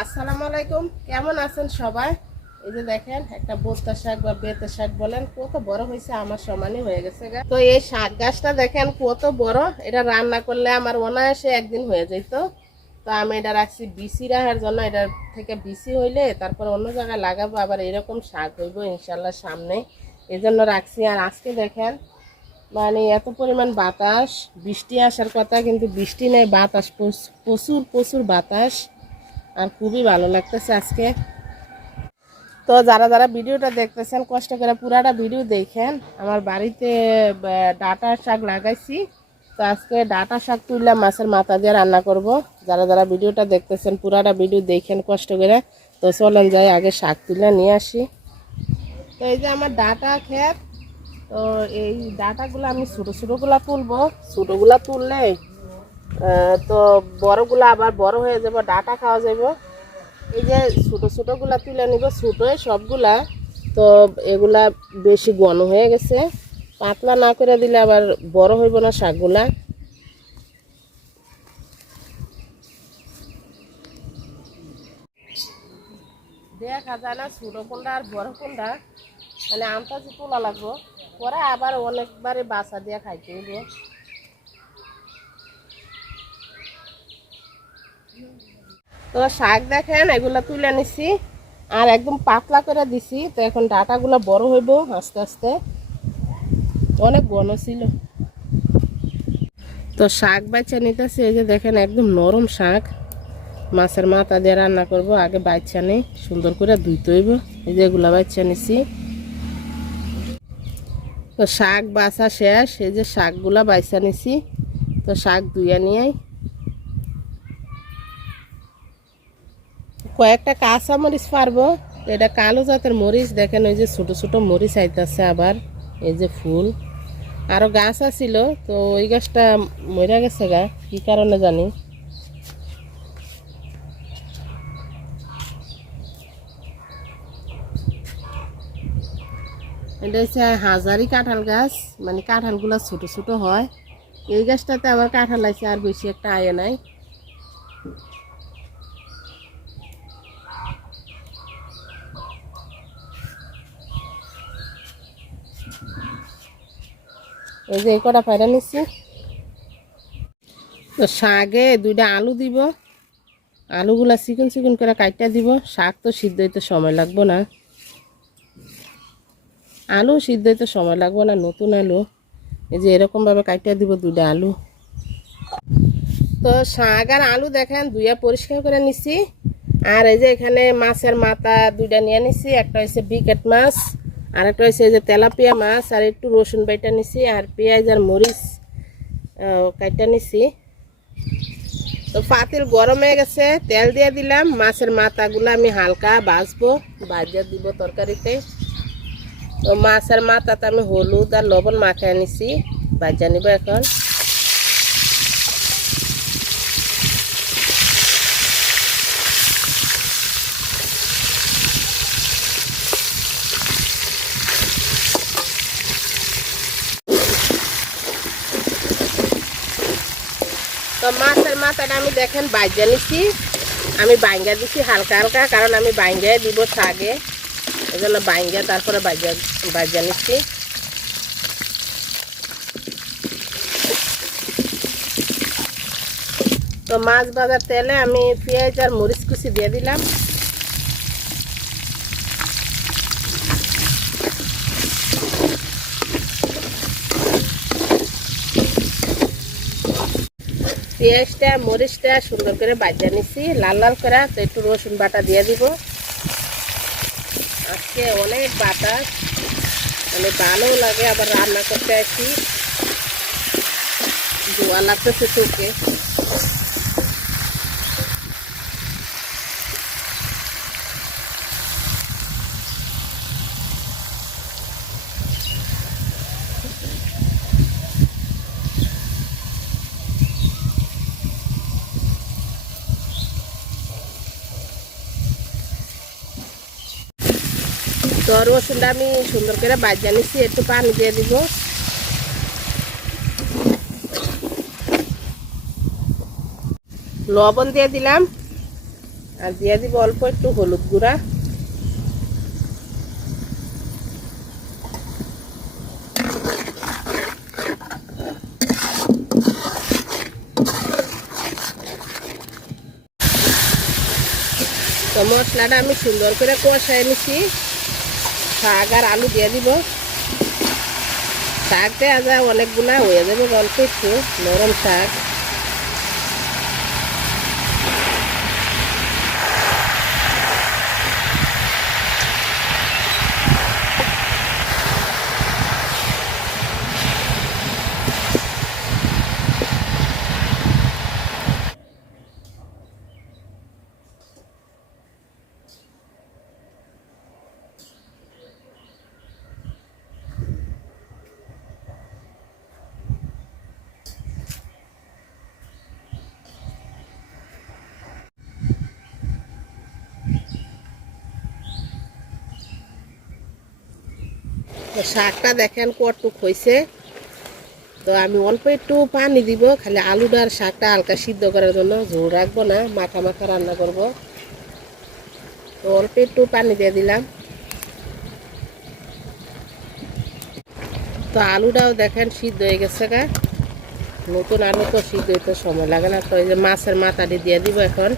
আসসালামু আলাইকুম। কেমন আছেন সবাই? এই যে দেখেন, একটা বোত্তা শাক বা বেতে শাক বলেন, কত বড় হয়েছে, আমার সমানই হয়ে গেছে গা। তো এই শাক গাছটা দেখেন কত বড়, এটা রান্না করলে আমার অনায়াসে একদিন হয়ে যেত। তো আমি এটা রাখছি বিসি রাখার জন্য, এটা থেকে বিসি হইলে তারপর অন্য জায়গায় লাগাবো, আবার এরকম শাক হইব ইনশাল্লাহ সামনে। এই জন্য রাখছি। আর আজকে দেখেন মানে এত পরিমাণ বাতাস, বৃষ্টি আসার কথা, কিন্তু বৃষ্টি নেই, বাতাস প্রচ- প্রচুর প্রচুর বাতাস। আর খুবই ভালো লাগতেছে আজকে। তো যারা যারা ভিডিওটা দেখতেছেন, কষ্ট করে পুরাটা ভিডিও দেখেন। আমার বাড়িতে ডাটা শাক লাগাইছি। তো আজকে ডাটা শাক তুললাম মাছের মাথা দিয়ে রান্না করব। যারা যারা ভিডিওটা দেখতেছেন, পুরাটা ভিডিও দেখেন, কষ্ট করে। তো চলেন যাই, আগে শাক তুলে নিয়ে আসি। তো এই যে আমার ডাটা ক্ষেত, তো এই ডাটাগুলো আমি ছোটো ছোটোগুলা তুলবো। ছোটোগুলা তুললে তো বড়গুলো আবার বড় হয়ে যাব, ডাটা খাওয়া যাব। এই যে ছোটো ছোটোগুলা তুলে নিব, ছোটোই সবগুলা। তো এগুলা বেশি ঘন হয়ে গেছে। পাতলা না করে দিলে আবার বড় হইব না শাকগুলা। দেখা যায় না ছোটো কোনটা আর বড় কোনটা। মানে আমটা যে তোলা লাগবো। পরে আবার অনেকবারে বাসা দিয়ে খাইতে হইব। তো শাক দেখেন, এগুলো তুলে নিছি। আর একদম পাতলা করে দিছি, তো এখন ডাটাগুলো বড় হইব আস্তে আস্তে। অনেক ঘন ছিল। তো শাক বাচ্চা নিতেছি, এই যে দেখেন একদম নরম শাক। মাছের মাথা দিয়ে রান্না করব, আগে বাচ্চা নেই, সুন্দর করে ধুইতে হইব। এই যে এগুলা বাচ্চা নিছি। তো শাক বাছা শেষ, এই যে শাকগুলা বাইসা নিছি। তো শাক ধুইয়া নিয়ে কয়েকটা কাঁচা মরিচ পারব। এটা কালো জাতের মরিচ, দেখেন ওই যে ছোটো ছোটো মরিচ আইতাছে আবার, এই যে ফুল। আরও গাছ আছিল, তো ওই গাছটা মরে গেছে গা, কি কারণে জানি। এটা হাজারি কাঁঠাল গাছ মানে কাঁঠালগুলো ছোট ছোট হয়। এই গাছটাতে আবার কাঁঠাল আছে, আর বেশি একটা আয় নাই। এই যে এই কটা পায়রা নিচ্ছি। তো শাকে দুইটা আলু দিব। আলুগুলা চিকন চিকন করে কাটটা দিব। শাক তো সিদ্ধ হইতে সময় লাগবো না। আলু সিদ্ধ হইতে সময় লাগবো না, নতুন আলু। এই যে এরকমভাবে কাটিয়ে দিব দুইটা আলু। তো শাক আর আলু দেখেন, দুইয়া পরিষ্কার করে নিছি। আর এই যে এখানে মাছের মাথা দুইটা নিয়ে নিছি। একটা হচ্ছে বিকেট মাছ। আর একটা হয়েছে যে তেলাপিয়া মাছ, আর একটু রসুন বাইটা নিছি, আর পেঁয়াজ আর মরিচ কাইটা নিছি। তো পাতিল গরম হয়ে গেছে, তেল দিয়ে দিলাম, মাছের মাথাগুলো আমি হালকা ভাজবো ভাজিয়ে দিব তরকারিতে। তো মাছের মাথাতে আমি হলুদ আর লবণ মাখিয়ে নিছি, ভাজা নিব এখন। তো মাছের মাথাটা আমি দেখেন বাইজা নিছি। আমি বাইঙ্গা দিছি হালকা হালকা, কারণ আমি বাইঙ্গায় দিব শাকে এই জন্য বাইঙ্গা, তারপরে বাইজা বাইজা নিছি। তো মাছ ভাজার তেলে আমি পেঁয়াজ আর মরিচ কুচি দিয়ে দিলাম। পেঁয়াজটা, মরিচটা সুন্দর করে বাজিয়ে নিছি, লাল লাল করে তো একটু রসুন বাটা দিয়ে দিব। আজকে অনেক বাতাস মানে ভালো লাগে আবার রান্না করতে আসি। ধোয়া লাগতেছে চোখে তো রসুনটা আমি সুন্দর করে বাজিয়ে নিচ্ছি একটু পানি দিয়ে দিব। লবণ দিয়ে দিলাম, আর দিয়ে দিব অল্প একটু হলুদ গুঁড়া। তো মশলাটা আমি সুন্দর করে কষাই নিছি। শাক আর আলু দিয়ে দিব। শাক দেওয়া যায়, অনেকগুলা হয়ে যাবে অল্প একটু। নরম শাক। তো শাকটা দেখেন কটুক হয়েছে তো আমি অল্প একটু পানি দিব, খালি আলুটা আর শাকটা হালকা সিদ্ধ করার জন্য। ঝোল রাখব না, মাখা মাখা রান্না করব। তো অল্প একটু পানি দিয়ে দিলাম। তো আলুটাও দেখেন সিদ্ধ হয়ে গেছে গা। নতুন আলু তো সিদ্ধ হইতে সময় লাগে না, তো এই যে মাছের মাথাটি দিয়ে দিব এখন।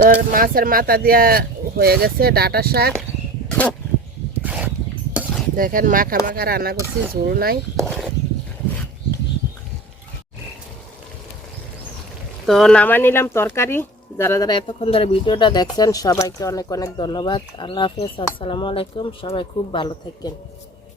তো মাছের মাথা দিয়া হয়ে গেছে ডাটা শাক। দেখেন মাখা মাখা রান্না করছি, ঝোল নাই। তো নামা নিলাম তরকারি। যারা যারা এতক্ষণ ধরে ভিডিওটা দেখছেন, সবাইকে অনেক অনেক ধন্যবাদ। আল্লাহ হাফেজ, আসসালামু আলাইকুম। সবাই খুব ভালো থাকেন।